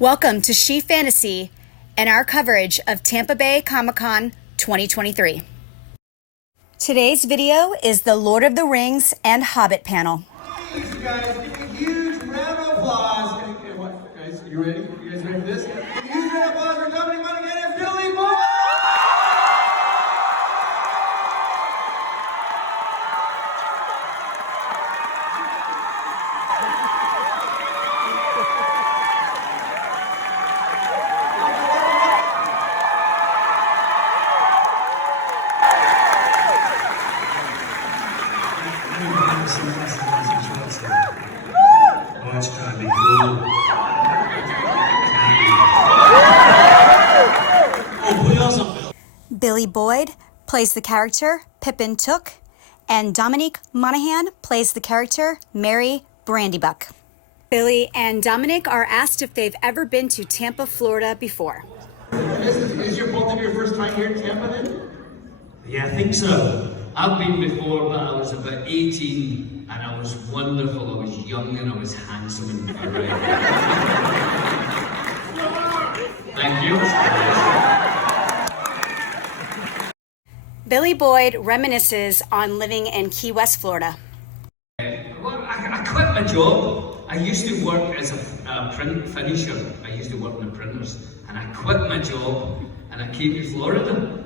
Welcome to SheFantasy and our coverage of Tampa Bay Comic-Con 2023. Today's video is the Lord of the Rings and Hobbit panel. Thanks, you guys. Give me a huge round of applause. And what, guys, are you ready? You guys ready for this? Give me a huge round of applause for Dominic Monaghan and Biily Boyd! Watch trying to be cool. Biily Boyd plays the character Pippin Took, and Dominic Monaghan plays the character Mary Brandybuck. Billy and Dominic are asked if they've ever been to Tampa, Florida before. Is your both of your first time here in Tampa then? Yeah, I think so. I've been before, but I was about 18 and I was wonderful. I was young and I was handsome and around. Thank you. Biily Boyd reminisces on living in Key West, Florida. Well, I quit my job. I used to work as a print finisher. I used to work in the printers, and I quit my job and I came to Florida.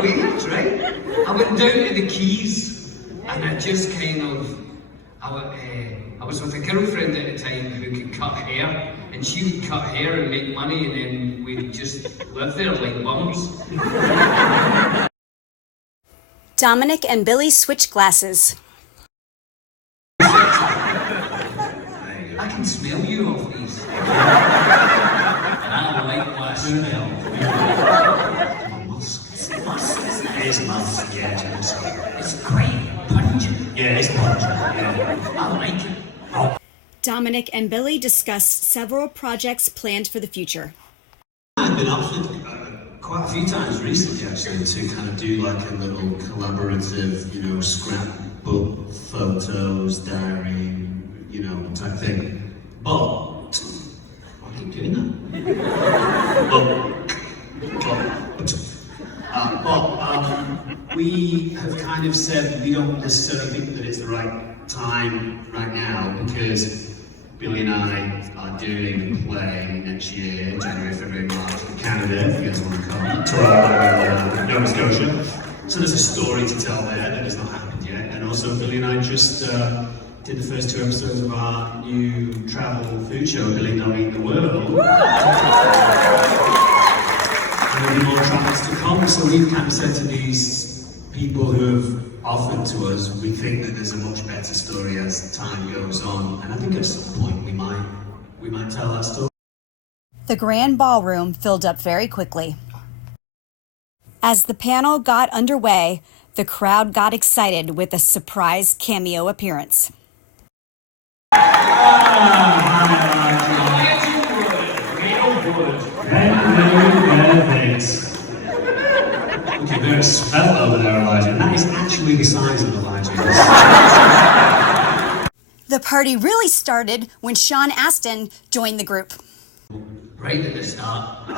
Weird, right? I went down to the Keys and I just kind of, I was with a girlfriend at the time who could cut hair, and she would cut hair and make money, and then we'd just live there like bums. Dominic and Billy switch glasses. I can smell you off these. And I like what I smell. It is musk, yeah, James. It's quite pungent. Yeah, it's pungent, yeah. I like it. Oh. Dominic and Billy discuss several projects planned for the future. I've been up for quite a few times recently, actually, to kind of do like a little collaborative, scrapbook, photos, diary, type thing. But I keep doing that. We have kind of said we don't necessarily think that it's the right time right now, because Billy and I are doing a play next year, January, February, March, in Canada, if you guys want to come, Toronto, Nova Scotia. So there's a story to tell there that has not happened yet. And also Billy and I just did the first 2 episodes of our new travel food show, Billy Don't Eat the World. And there'll be more travels to come, so we've kind of said to these people who have offered to us, we think that there's a much better story as time goes on, and I think at some point we might tell that story. The grand ballroom filled up very quickly. As the panel got underway, the crowd got excited with a surprise cameo appearance. Thanks. Okay, there's a spell over there, Elijah. That is actually the size of Elijah. The party really started when Astin joined the group. Right at the start.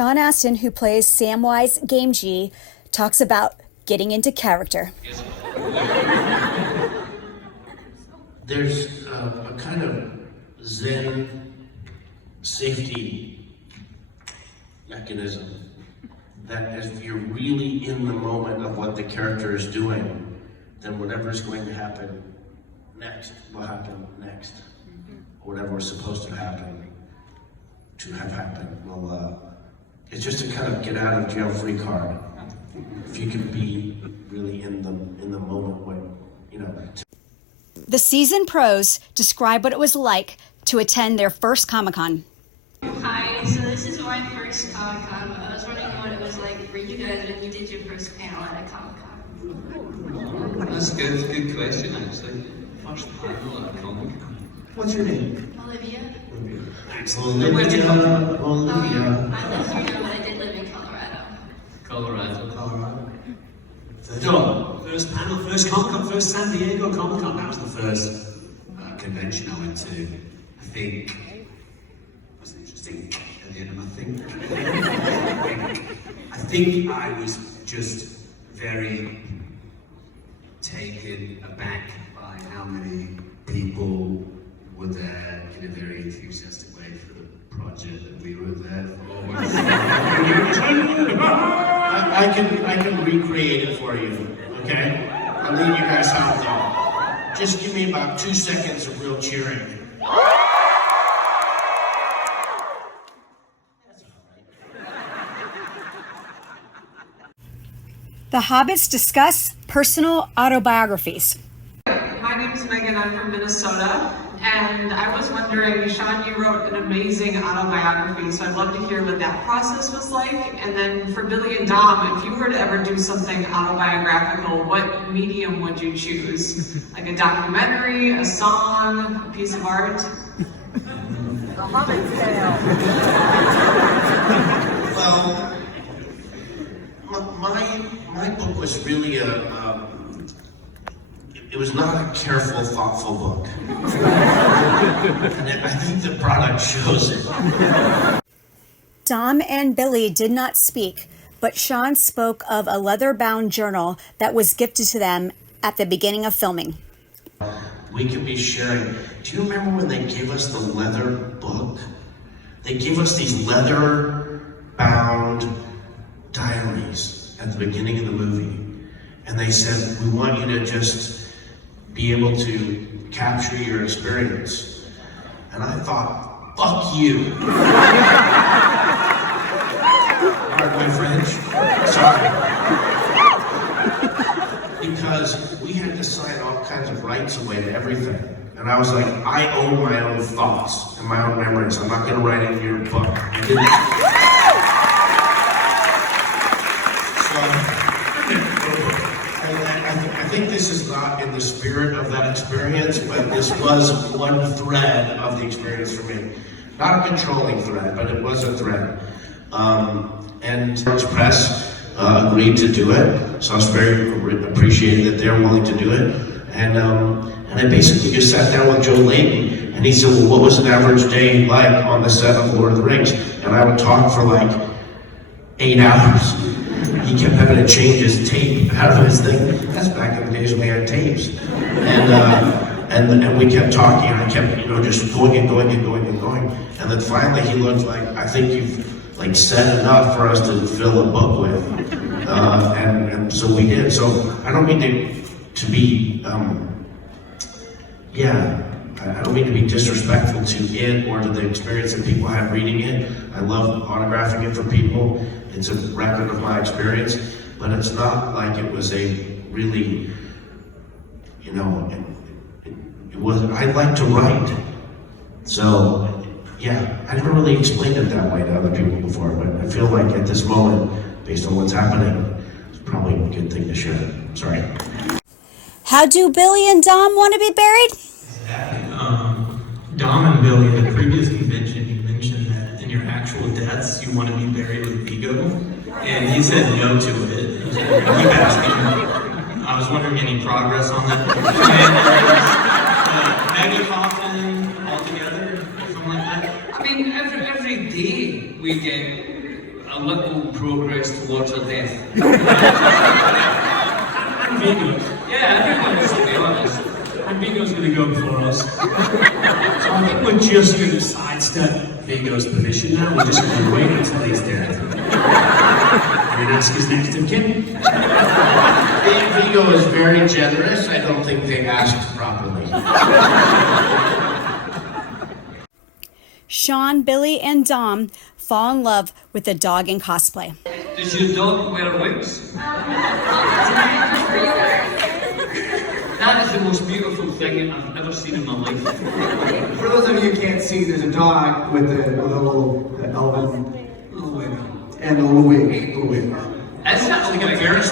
Astin, who plays Samwise Gamgee, talks about getting into character. There's a kind of Zen safety mechanism that if you're really in the moment of what the character is doing, then whatever's going to happen next will happen next. Whatever was supposed to happen will it's just a kind of get out of jail free card. If you can be really in the moment when, The season pros describe what it was like to attend their first Comic-Con. Hi, so this is my first Comic-Con. I was wondering what it was like for you guys when you did your first panel at a Comic-Con. That's good. Good question, actually. first panel at Comic-Con. What's your name? Olivia. Thanks, Where'd you Olivia. come Olivia. I live here, but I did live in Colorado. Colorado. So, first panel, first Comic-Con, first San Diego Comic-Con. That was the first convention I went to. I think it was interesting at the end of my thing. I think I was just very taken aback by how many people were there in a very enthusiastic way for the project that we were there for. I can recreate it for you, okay? I'll leave you guys out though. Just give me about 2 seconds of real cheering. The Hobbits discuss personal autobiographies. My name is Megan, I'm from Minnesota, and I was wondering, Sean, you wrote an amazing autobiography, so I'd love to hear what that process was like. And then for Billy and Dom, if you were to ever do something autobiographical, what medium would you choose? Like a documentary, a song, a piece of art? The Hobbit Panel. Well, my book was really it was not a careful, thoughtful book. And I think the product shows it. Dom and Billy did not speak, but Sean spoke of a leather-bound journal that was gifted to them at the beginning of filming. We could be sharing. Do you remember when they gave us the leather book? They gave us these leather-bound diaries at the beginning of the movie. And they said, we want you to just be able to capture your experience. And I thought, fuck you. Pardon my French. Sorry. Because we had to sign all kinds of rights away to everything. And I was like, I own my own thoughts and my own memories. I'm not gonna write it in your book. I didn't. I think this is not in the spirit of that experience, but this was one thread of the experience for me. Not a controlling thread, but it was a thread. And George Press agreed to do it, so I was very appreciated that they're willing to do it. And I basically just sat down with Joe Layton, and he said, well, what was an average day like on the set of Lord of the Rings? And I would talk for like 8 hours. He kept having to change his tape out of his thing. That's back in the days when we had tapes. And we kept talking, and I kept, just going and going and going and going. And then finally he looked like, I think you've like said enough for us to fill a book with. And so we did. So I don't mean to be, I don't mean to be disrespectful to it or to the experience that people had reading it. I love autographing it for people. It's a record of my experience, but it's not like it was a really, it was, I like to write. So, yeah, I never really explained it that way to other people before, but I feel like at this moment, based on what's happening, it's probably a good thing to share. Sorry. How do Billy and Dom want to be buried? Dom and Billy, at the previous convention, you mentioned that in your actual deaths, you want to be buried with Vigo, and he said no to it. He kept asking. I was wondering any progress on that. And Maggie coffin altogether, something like that. I mean, every day we get a little progress towards our death. Vigo's. Yeah, everyone's, to be honest. And Vigo's going to go before us. So I think we're just going to sidestep Vigo's position now. We're just going to wait until he's dead. And ask his next of kin. Vigo is very generous. I don't think they asked properly. Sean, Billy, and Dom fall in love with a dog in cosplay. Does your dog wear wigs? That is the most beautiful thing I've ever seen in my life. For those of you who can't see, there's a dog with a little elven Little wig. and a little wig. Is that Like a Ferris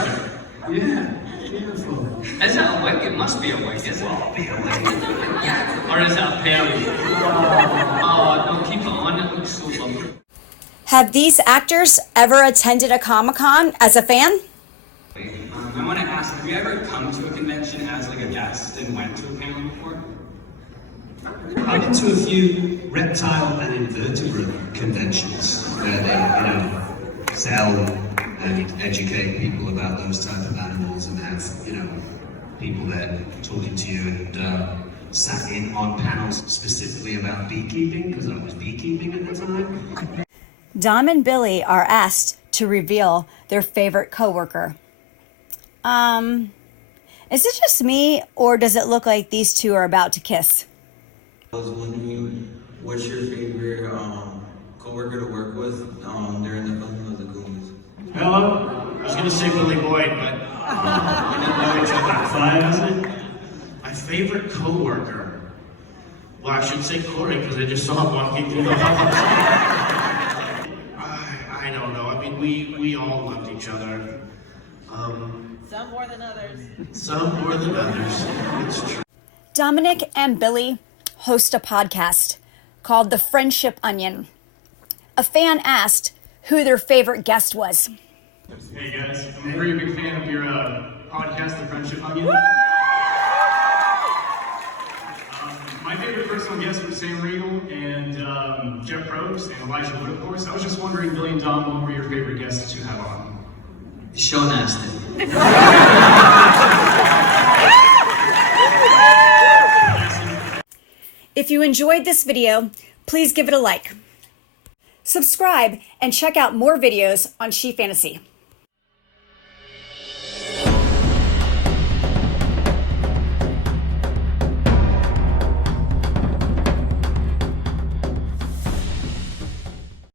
wheel. Yeah. beautiful. Is that a wig? It must be a wig, isn't it? Or is that a pearl? Oh, no, keep it on. It looks so lovely. Have these actors ever attended a Comic-Con as a fan? I want to ask, have you ever come to a convention as like a guest and went to a panel before? I've been to a few reptile and invertebrate conventions where they, sell and educate people about those type of animals and have, people there talking to you and sat in on panels specifically about beekeeping because I was beekeeping at the time. Dom and Billy are asked to reveal their favorite coworker. Is it just me, or does it look like these two are about to kiss? I was wondering, what's your favorite coworker to work with during the filming of the Goonies? Hello? I was gonna say Biily Boyd, but we didn't know each other at 5, isn't it? My favorite coworker. Well, I should say Corey, because I just saw him walking through the hall. I don't know. I mean, we all loved each other. Some more than others. Some more than others. It's true. Dominic and Billy host a podcast called The Friendship Onion. A fan asked who their favorite guest was. Hey guys, I'm a very big fan of your podcast, The Friendship Onion. My favorite personal guests were Sam Riegel and Jeff Probst and Elijah Wood, of course. I was just wondering, Billy and Dom, what were your favorite guests that you have on? SheanAstin. If you enjoyed this video, please give it a like. Subscribe and check out more videos on SheFantasy.